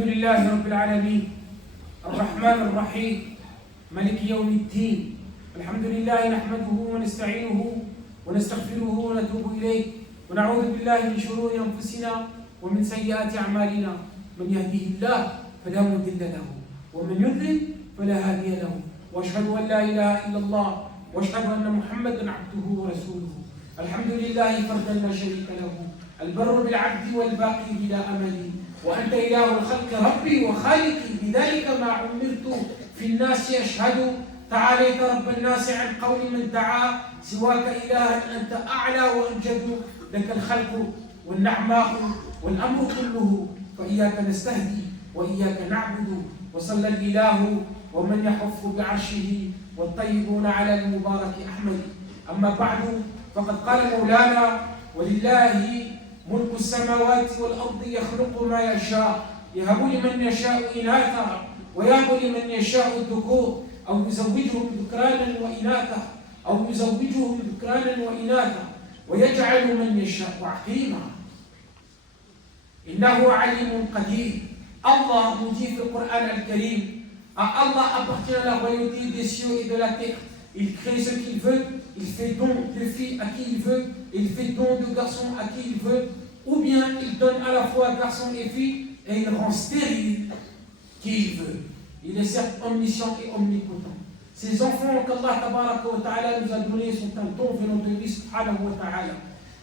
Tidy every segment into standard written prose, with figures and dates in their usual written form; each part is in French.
الحمد لله رب العالمين الرحمن الرحيم مالك يوم الدين. الحمد لله نحمده ونستعينه ونستغفره ونتوب إليه ونعوذ بالله من شرور أنفسنا ومن سيئات أعمالنا. من يهده الله فلا مضل له ومن يضلل فلا هادي له وأشهد أن لا إله إلا الله وأشهد أن محمدا عبده ورسوله. الحمد لله فردا لا شريك له البر بالعبد والباقي بلا أمل وأنت إله الخلق ربي وخالقي بذلك ما أمرت في الناس أشهد. تعاليت رب الناس عن قول من دعا سواك إلها أنت أعلى وأمجد. لك الخلق والنعماء والأمر كله فإياك نستهدي وإياك نعبد. وصلى الإله ومن يحف بعرشه والطيبون على المبارك أحمد. أما بعد فقد قال مولانا ولله ملك السماوات والأرض يخلق ما يشاء يهب لمن يشاء إناثا ويهب لمن يشاء الذكور أو يزوجهم ذكرانا وإناثا ويجعل من يشاء عقيما إنه عليم قدير. Allah nous dit dans le Coran al-Karim, à Allah appartient la royauté des cieux et de la terre. Il crée ce qu'il veut, il fait don de filles à qui il veut, il fait don de garçons à qui il veut, ou bien il donne à la fois garçons et filles et il rend stérile qui il veut. Il est certes omniscient et omnipotent. Ces enfants qu'Allah tabaraka wa ta'ala nous a donnés sont un don venant de lui subhanahu wa ta'ala.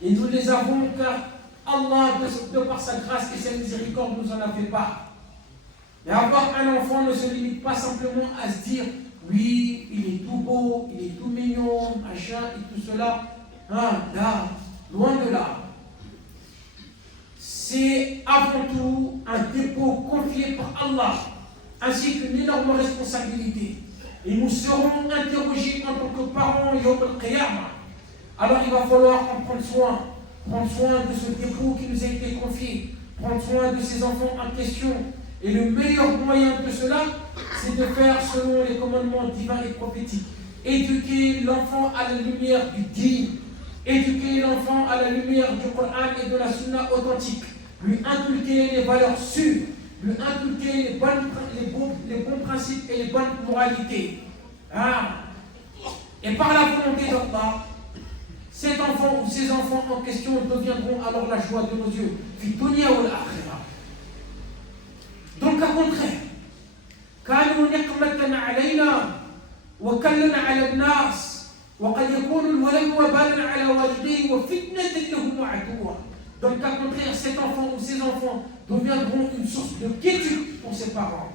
Et nous les avons car Allah, de par sa grâce et sa miséricorde, nous en a fait part. Mais avoir un enfant ne se limite pas simplement à se dire oui, il est tout beau, il est tout mignon, machin et tout cela. Là, loin de là. C'est avant tout un dépôt confié par Allah, ainsi qu'une énorme responsabilité. Et nous serons interrogés en tant que parents Yawm al-Qiyamah. Alors il va falloir en prendre soin de ce dépôt qui nous a été confié, prendre soin de ces enfants en question. Et le meilleur moyen de cela, c'est de faire selon les commandements divins et prophétiques. Éduquer l'enfant à la lumière du dîn, éduquer l'enfant à la lumière du Coran et de la Sunna authentique, lui inculquer les valeurs sûres, lui inculquer les bons principes et les bonnes moralités. Et par la volonté d'Allah, cet enfant ou ces enfants en question deviendront alors la joie de nos yeux. Fi dunya wal akhirah. Donc, au contraire, كانوا نقمة علينا وكلنا على الناس وقد يكون الولد وبالا على والديه وفتنة لهم وعدوا. Donc, au contraire, cet enfant ou ces enfants deviendront une source de quiétude pour ses parents,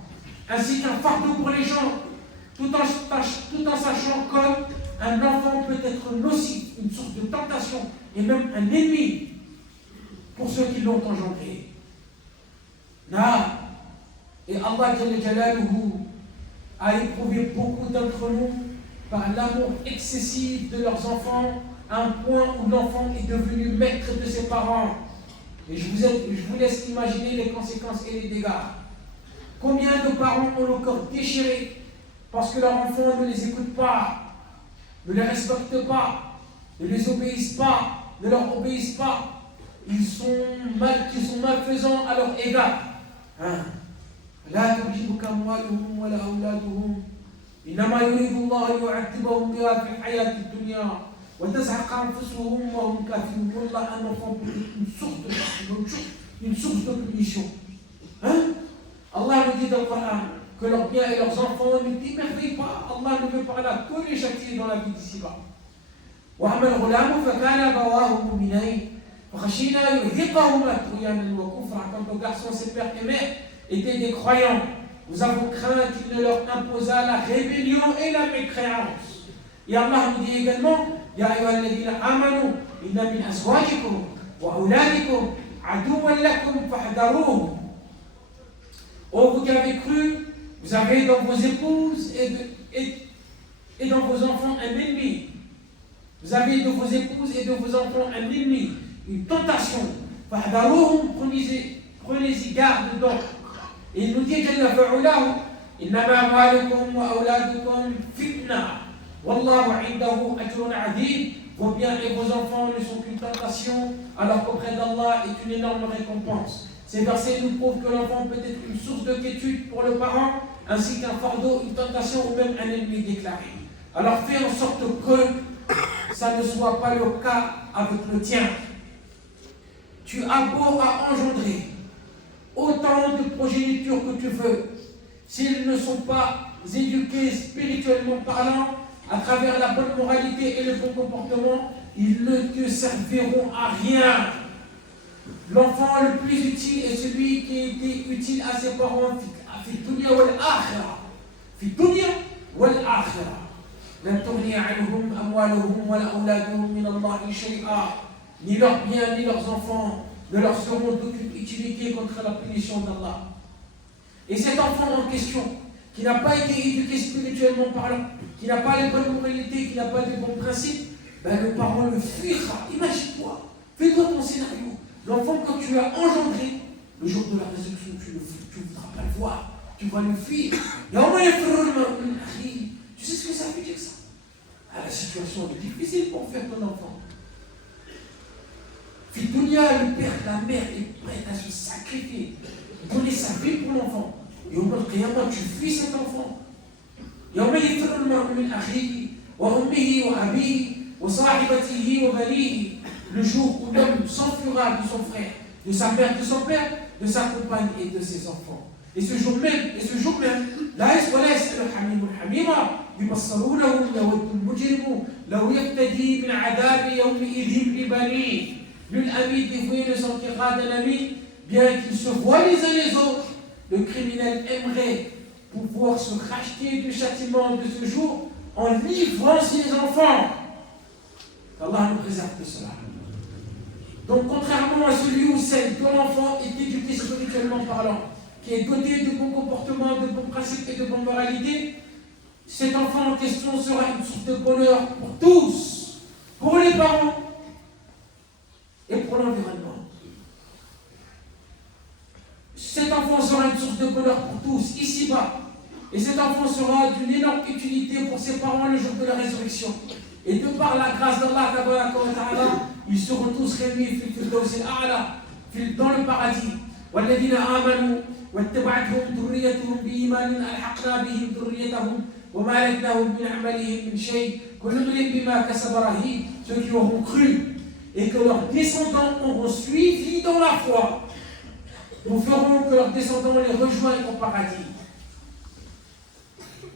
ainsi qu'un fardeau pour les gens, tout en sachant qu'un enfant peut être nocif, une source de tentation et même un ennemi pour ceux qui l'ont engendré. Et Allah a éprouvé beaucoup d'entre nous par l'amour excessif de leurs enfants, à un point où l'enfant est devenu maître de ses parents. Et je vous laisse imaginer les conséquences et les dégâts. Combien de parents ont le corps déchiré parce que leurs enfants ne les écoutent pas, ne les respectent pas, ne les obéissent pas, ne leur obéissent pas. Ils sont malfaisants à leur égard. لا تعجبك أموالهم ولا أولادهم إنما يريد الله يعذبهم بها في الحياة الدنيا وتزهق أنفسهم وهم كافرون. والله un enfant peut être une source de punition. Allah nous dit dans le Coran que leurs biens et leurs enfants ne t'émerveillent pas. Allah ne veut pas là que les châtier dans la vie d'ici-bas. وأما الغلام فكان أبواه مؤمنين فخشينا يرهقهما طغيانا وكفرا. Quant aux garçons, ses pères et mères étaient des croyants. Nous avons craint qu'il ne leur imposât la rébellion et la mécréance. Et Allah nous dit également Ya ayyuhalladhina amanu inna min azwajikum wa auladikum aduwwan lakum fahdharuhum. Oh, vous qui avez cru, vous avez dans vos épouses et dans vos enfants un ennemi. Vous avez de vos épouses et de vos enfants un ennemi, une tentation. Fahdharuhum, prenez-y garde donc. Et il nous dit Jalla fa'ulahu innama amwalukum wa auladukum fitna wallahu indahu ajrun adhim. Vos biens et vos enfants ne sont qu'une tentation alors qu'auprès d'Allah est une énorme récompense. Ces versets nous prouvent que l'enfant peut être une source de quiétude pour le parent, ainsi qu'un fardeau, une tentation ou même un ennemi déclaré. Alors fais en sorte que ça ne soit pas le cas avec le tien. Tu as beau à engendrer autant de progéniture que tu veux, s'ils ne sont pas éduqués spirituellement parlant, à travers la bonne moralité et le bon comportement, ils ne te serviront à rien. L'enfant le plus utile est celui qui a été utile à ses parents. في الدنيا والآخرة في الدنيا والآخرة لن تغني عنهم أموالهم ولا أولادهم من الله شيئا. Ni leurs biens ni leurs enfants ne leur seront d'aucune utilité contre la punition d'Allah. Et cet enfant en question, qui n'a pas été éduqué spirituellement parlant, qui n'a pas les bonnes moralités, qui n'a pas les bons principes, ben le parent le fuira. Imagine-toi, fais-toi ton scénario. L'enfant que tu as engendré, le jour de la résurrection, tu ne voudras pas le voir. Tu vas le fuir. Tu sais ce que ça veut dire, ça? La situation est difficile pour faire ton enfant. Fitounia, le père, la mère est prête à se sacrifier, donner sa vie pour l'enfant. Et au moment où tu fuis cet enfant, le jour où l'homme s'enfuira de son frère, de sa mère, de son père, de sa compagne et de ses enfants. Et ce jour même, لا يسأل الحميم الحميمة يبصرونهم يود المجرم لو يفتدي من عذاب يومئذ ببنيه. Nul ami dévoué ne sentira d'un ami, bien qu'ils se voient les uns les autres. Le criminel aimerait pouvoir se racheter du châtiment de ce jour en livrant ses enfants. Qu'Allah nous préserve de cela. Donc, contrairement à celui ou celle dont l'enfant est éduqué spirituellement parlant, qui est doté de bons comportements, de bons principes et de bonnes moralités, cet enfant en question sera une source de bonheur pour tous, pour les parents et pour l'environnement. Cet enfant sera une source de bonheur pour tous, ici-bas. Et cet enfant sera d'une énorme utilité pour ses parents le jour de la résurrection. Et de par la grâce d'Allah, ils seront tous réunis dans le paradis. والذين آمنوا واتبعتهم ذريتهم بإيمان ألحقنا بهم ذريتهم وما لدناهم من عملهم من شيء كل امرئ بما كسب رهين. Ceux qui auront cru et que leurs descendants auront suivi dans la foi, nous ferons que leurs descendants les rejoignent au paradis.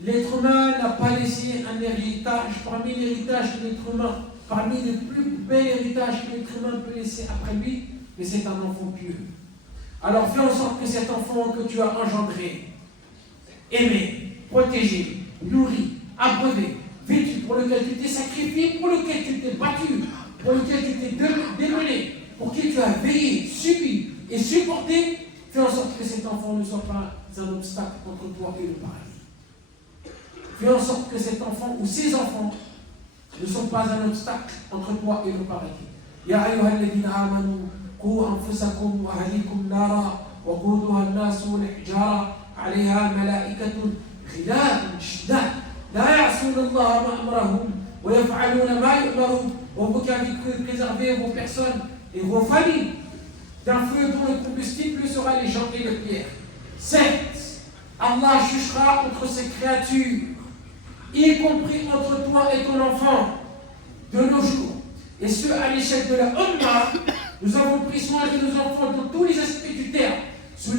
L'être humain n'a pas laissé un héritage. Parmi l'héritage de l'être humain, parmi les plus bels héritages que l'être humain peut laisser après lui, mais c'est un enfant pieux. Alors fais en sorte que cet enfant que tu as engendré, aimé, protégé, nourri, abreuvé, vêtu, pour lequel tu t'es sacrifié, pour lequel tu t'es battu, pour lequel tu t'es démené, pour qui tu as veillé, subi et supporté, fais en sorte que cet enfant ne soit pas un obstacle entre toi et le paradis. Fais en sorte que cet enfant ou ces enfants ne sont pas un obstacle entre toi et le paradis. Ya ayyuhalladhina amanu قوا أنفسكم وأهليكم نارا وقودها الناس والحجارة عليها ملائكة غلاظ شداد لا يعصون الله ما أمرهم ويفعلون ما يؤمرون. Vous qui avez préservé vos personnes et vos familles d'un feu dont le combustible sera les gens et les pierres. Certes, Allah jugera entre ses créatures, y compris entre toi et ton enfant, de nos jours. Et ce, à l'échelle de la Ummah, nous avons pris soin de nos enfants dans tous les aspects du terme, sur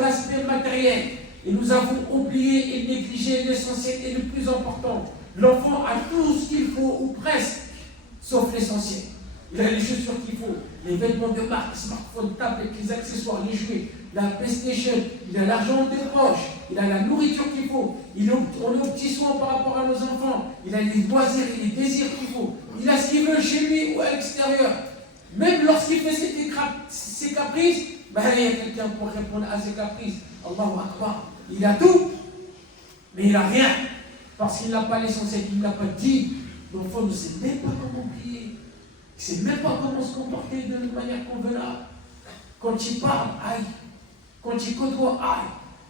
l'aspect matériel. Et nous avons oublié et négligé l'essentiel et le plus important. L'enfant a tout ce qu'il faut, ou presque, sauf l'essentiel. Il a les chaussures qu'il faut, les vêtements de marque, smartphone, tablette, les accessoires, les jouets, la PlayStation, il a l'argent des poches, il a la nourriture qu'il faut, on est aux petits soins par rapport à nos enfants, il a les loisirs et les désirs qu'il faut, il a ce qu'il veut chez lui ou à l'extérieur. Même lorsqu'il fait ses caprices, ben, il y a quelqu'un pour répondre à ses caprices. Allahu Akbar. Il a tout, mais il n'a rien. Parce qu'il n'a pas l'essentiel, il n'a pas dit. L'enfant ne sait même pas comment prier. Il ne sait même pas comment se comporter de manière convenable. Quand il parle, aïe. Quand il côtoie, aïe.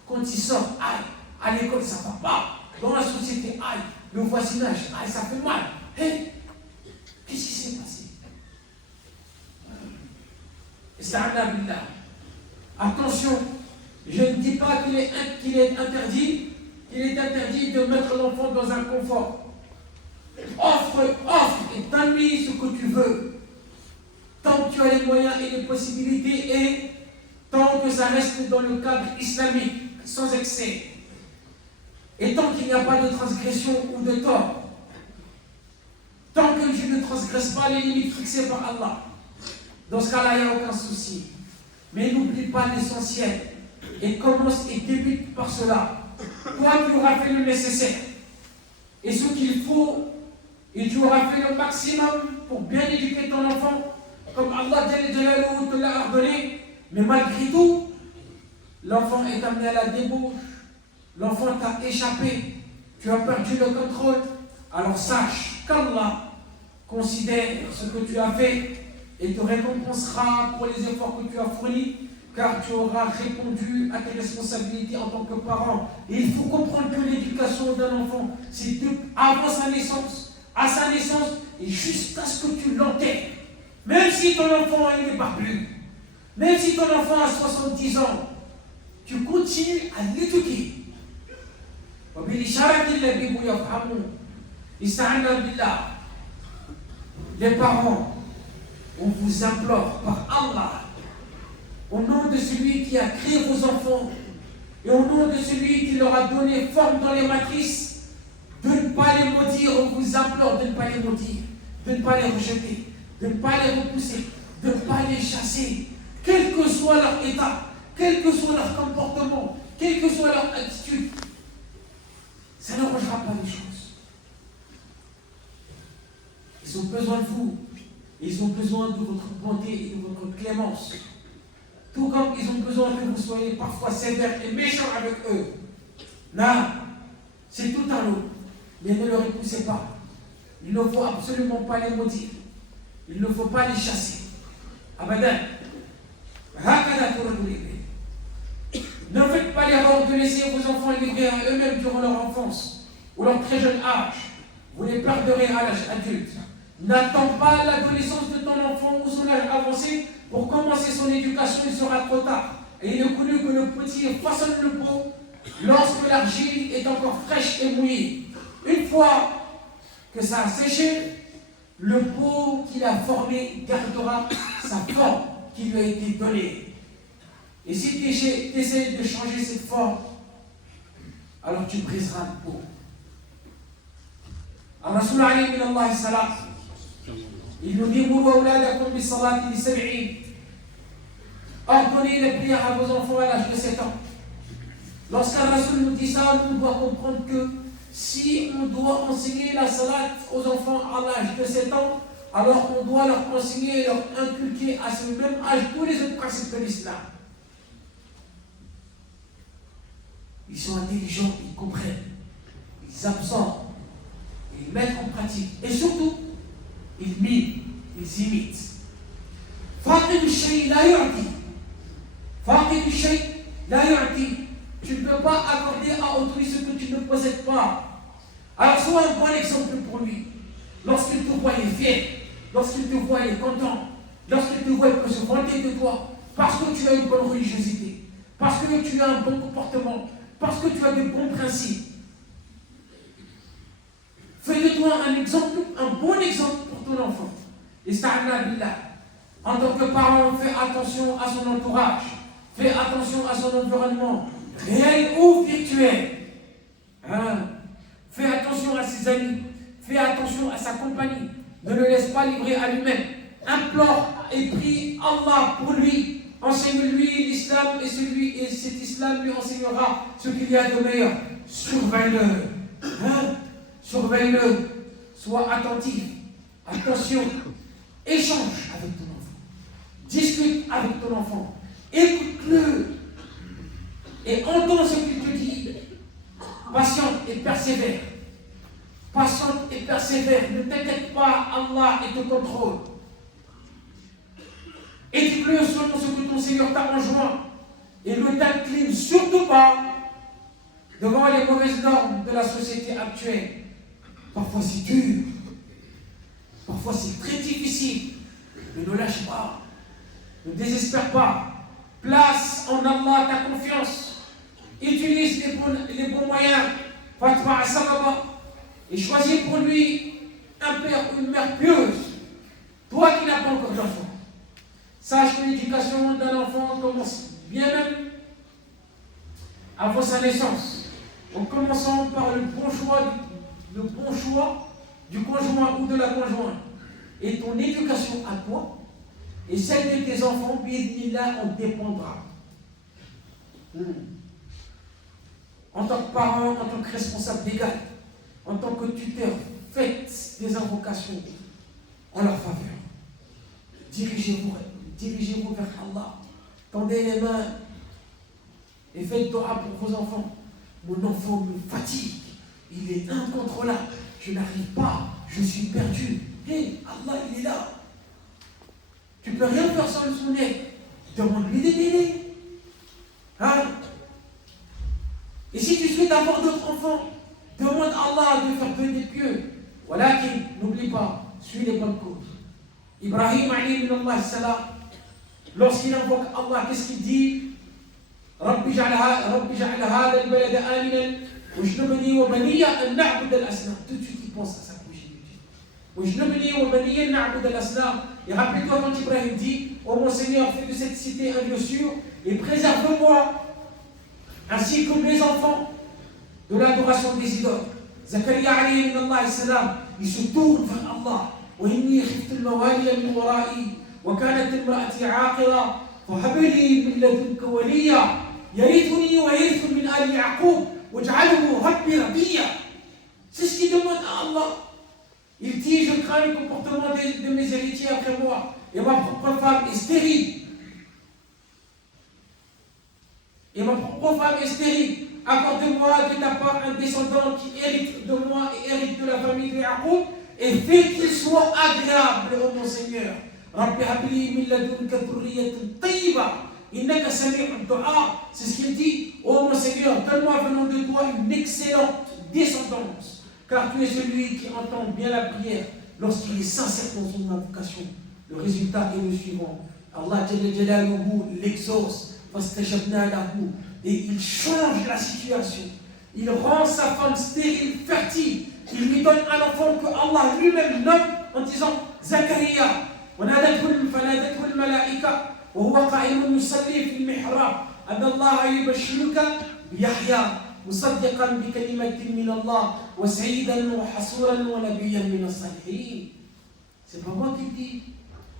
Quand il sort, aïe. À l'école, ça ne va pas. Dans la société, aïe. Le voisinage, aïe, ça fait mal. Hey, qu'est-ce qui s'est passé? استعنا بالله Attention, je ne dis pas qu'il est interdit de mettre l'enfant dans un confort. Offre et donne-lui ce que tu veux. Tant que tu as les moyens et les possibilités et tant que ça reste dans le cadre islamique, sans excès. Et tant qu'il n'y a pas de transgression ou de tort. Tant que je ne transgresse pas les limites fixées par Allah. Dans ce cas-là, il n'y a aucun souci. Mais n'oublie pas l'essentiel. Et commence et débute par cela. Toi, tu auras fait le nécessaire. Et ce qu'il faut, et tu auras fait le maximum pour bien éduquer ton enfant, comme Allah te l'a ordonné. Mais malgré tout, l'enfant est amené à la débauche. L'enfant t'a échappé. Tu as perdu le contrôle. Alors sache qu'Allah considère ce que tu as fait et te récompensera pour les efforts que tu as fournis, car tu auras répondu à tes responsabilités en tant que parent. Et il faut comprendre que l'éducation d'un enfant, c'est avant sa naissance, à sa naissance, et jusqu'à ce que tu l'enterres. Même si ton enfant il n'est pas plus, même si ton enfant a 70 ans, tu continues à l'éduquer. Les parents, on vous implore par Allah, au nom de celui qui a créé vos enfants et au nom de celui qui leur a donné forme dans les matrices, de ne pas les maudire. On vous implore de ne pas les maudire, de ne pas les rejeter, de ne pas les repousser, de ne pas les chasser, quel que soit leur état, quel que soit leur comportement, quelle que soit leur attitude. Ça n'arrangera pas les choses. Ils ont besoin de vous. Ils ont besoin de votre bonté et de votre clémence. Tout comme ils ont besoin que vous soyez parfois sévères et méchants avec eux. Non, c'est tout un lot. Mais ne le repoussez pas. Il ne faut absolument pas les maudire. Il ne faut pas les chasser. Abadan. Ne faites pas l'erreur de laisser vos enfants livrer à eux-mêmes durant leur enfance ou leur très jeune âge. Vous les perdrez à l'âge adulte. N'attends pas l'adolescence de ton enfant ou son âge avancé pour commencer son éducation, il sera trop tard. Et il est connu que le petit façonne le pot lorsque l'argile est encore fraîche et mouillée. Une fois que ça a séché, le pot qu'il a formé gardera sa forme qui lui a été donnée. Et si tu essaies de changer cette forme, alors tu briseras le pot. Ar-Rasul alayhi min Allah salam, il nous dit ordonnez les prières à vos enfants à l'âge de 7 ans. Lorsqu'un Rasul nous dit ça, on doit comprendre que si on doit enseigner la salat aux enfants à l'âge de 7 ans, alors on doit leur enseigner et leur inculquer à ce même âge tous les autres principes de l'islam. Ils sont intelligents, ils comprennent, ils absorbent, ils mettent en pratique et surtout, ils miment, ils imitent. Faqid al-shay la yu'ti. Faqid al-shay la yu'ti. Tu ne peux pas accorder à autrui ce que tu ne possèdes pas. Alors sois un bon exemple pour lui. Lorsqu'il te voit, il est fier. Lorsqu'il te voit, il est content. Lorsqu'il te voit, il peut se vanter de toi. Parce que tu as une bonne religiosité. Parce que tu as un bon comportement. Parce que tu as de bons principes. Fais de toi un exemple, un bon exemple pour ton enfant. Ista'anna billah. En tant que parent, fais attention à son entourage. Fais attention à son environnement, réel ou virtuel. Fais attention à ses amis. Fais attention à sa compagnie. Ne le laisse pas livrer à lui-même. Implore et prie Allah pour lui. Enseigne-lui l'islam et cet islam lui enseignera ce qu'il y a de meilleur. Surveille-le. Surveille-le. Sois attentif. Attention. Échange avec ton enfant. Discute avec ton enfant. Écoute-le. Et entends ce qu'il te dit. Patiente et persévère. Patiente et persévère. Ne t'inquiète pas, Allah te contrôle. Éduque-le selon ce que ton Seigneur t'a enjoint. Et ne t'incline surtout pas devant les mauvaises normes de la société actuelle. Parfois c'est dur. Parfois c'est très difficile. Mais ne lâche pas. Ne désespère pas. Place en Allah ta confiance. Utilise les bons moyens. Fatwa sababa. Et choisis pour lui un père ou une mère pieuse. Toi qui n'as pas encore d'enfant. Sache que l'éducation d'un enfant commence bien même avant sa naissance. En commençant par le bon choix du conjoint ou de la conjointe. Et ton éducation à toi et celle de tes enfants, là, en dépendra. En tant que parent, en tant que responsable légal, en tant que tuteur, faites des invocations en leur faveur. Dirigez-vous vers Allah. Tendez les mains et faites dua pour vos enfants. Mon enfant me fatigue. Il est incontrôlable. Je n'arrive pas. Je suis perdu. Hé, Allah, il est là. Tu ne peux rien faire sans son aide. Demande-lui d'aider. Hein? Et si tu souhaites avoir d'autres enfants, demande à Allah de faire venir pieux. Voilà qui, n'oublie pas, suis les bonnes causes. Ibrahim, lorsqu'il invoque Allah, qu'est-ce qu'il dit? رب اجعل هذا البلد آمنا واجنبني وبني أن نعبد الأصنام. Tout de suite il pense à sa progéniture. واجنبني وبني أن نعبد الأصنام. Et rappelle-toi quand Ibrahim dit: ô mon Seigneur, fais de cette cité un lieu sûr et préserve-moi ainsi que mes enfants de l'adoration des idoles. Zakaria alayhi salam, il se tourne vers Allah. وإني خفت الموالي من ورائي وكانت امرأتي عاقرة فهب لي من لدنك وليا يرثني ويرث من آل يعقوب واجعله ربي رضيا. C'est ce qu'il demande à Allah. Il dit: je crains le comportement de mes héritiers après moi, et ma propre femme est stérile. Accorde-moi de ta part un descendant qui hérite de moi et hérite de la famille de Yaqub, et fais qu'il soit agréable, ô mon Seigneur. Rabbi habli min ladunka dhurriyatan tayyiba innaka sami'ud du'a. C'est ce qu'il dit: ô mon Seigneur, donne-moi venant de toi une excellente descendance, car tu es celui qui entend bien la prière lorsqu'il est sincère dans son invocation. Le résultat est le suivant: Allah Jalla Jalaluhu l'exauce, fastajabna lahu, et il change la situation. Il rend sa femme stérile, fertile. Il lui donne un enfant que Allah lui-même nomme en disant Zakaria. فنادته الملائكة وهو قائم يصلي في المحراب أن الله يبشرك بيحيى مصدقا بكلمة من الله وسعيدا وحصورا ونبيا من الصالحين. C'est pas moi qui dis.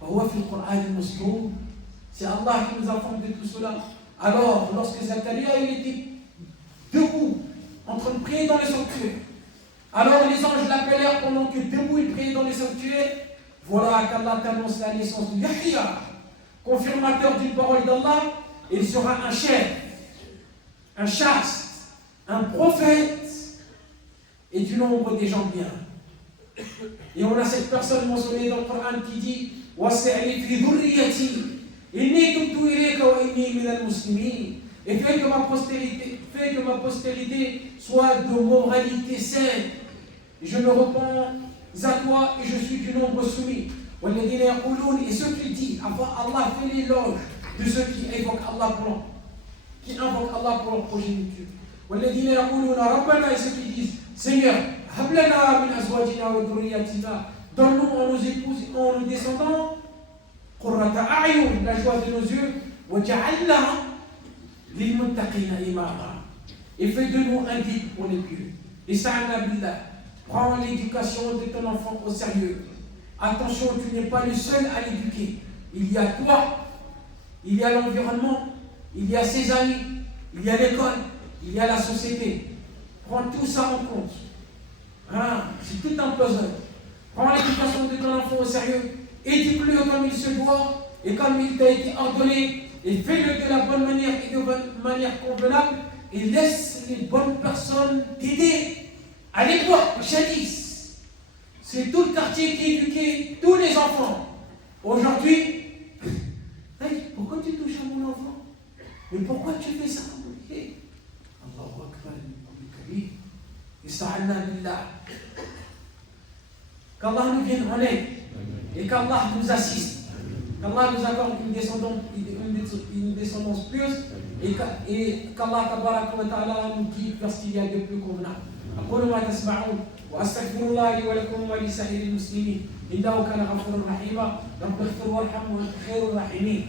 وهو في القرآن المسطور. C'est Allah qui nous informe de tout cela. Alors, lorsque Zakaria il était debout, en train de prier dans les sanctuaires, alors les anges l'appelèrent pendant que debout il priait dans les sanctuaires. Voilà qu'Allah t'annonce la naissance de Yahya, confirmateur d'une parole d'Allah. Il sera un chef, un chaste, un prophète et du nombre des gens bien. Et on a cette personne mentionnée dans le Coran qui dit وَاسْتَعْلِي فِي ذُرِّيَّتِي إِنِّي تُبْتُ إِلَيْكَ وَإِنِّي مِنَ الْمُسْلِمِينَ. Et fais que ma postérité soit de moralité saine. Je me repens à toi et je suis du nombre soumis. Et ceux qui disent, Allah fait l'éloge de ceux qui invoquent Allah pour leur progéniture. Et ceux qui disent, Seigneur, donne-nous en nos épouses et en nos descendants la joie de nos yeux, et fais de nous un guide pour les pieux. Prends l'éducation de ton enfant au sérieux. Attention, tu n'es pas le seul à l'éduquer. Il y a toi, il y a l'environnement, il y a ses amis, il y a l'école, il y a la société. Prends tout ça en compte. Hein? C'est tout un puzzle. Prends l'éducation de ton enfant au sérieux. Éduque-le comme il se doit et comme il t'a été ordonné. Et fais-le de la bonne manière et de manière convenable. Et laisse les bonnes personnes t'aider. À l'époque, jadis, c'est tout le quartier qui éduquait tous les enfants. Aujourd'hui, hey, pourquoi tu touches à mon enfant? Mais pourquoi tu fais ça? Hey. Allahu Akbar, Kabir. Ista'anna billah. Qu'Allah nous vienne en aide et qu'Allah nous assiste. Qu'Allah nous accorde une une descendance pieuse et qu'Allah tabaraka wa ta'ala nous guide vers ce qu'il y a de plus convenable. أقول ما تسمعون وأستغفر الله لي ولكم ولسائر المسلمين إنه كان غفورا رحيما رب اغفر وارحم وأنت خير الراحمين.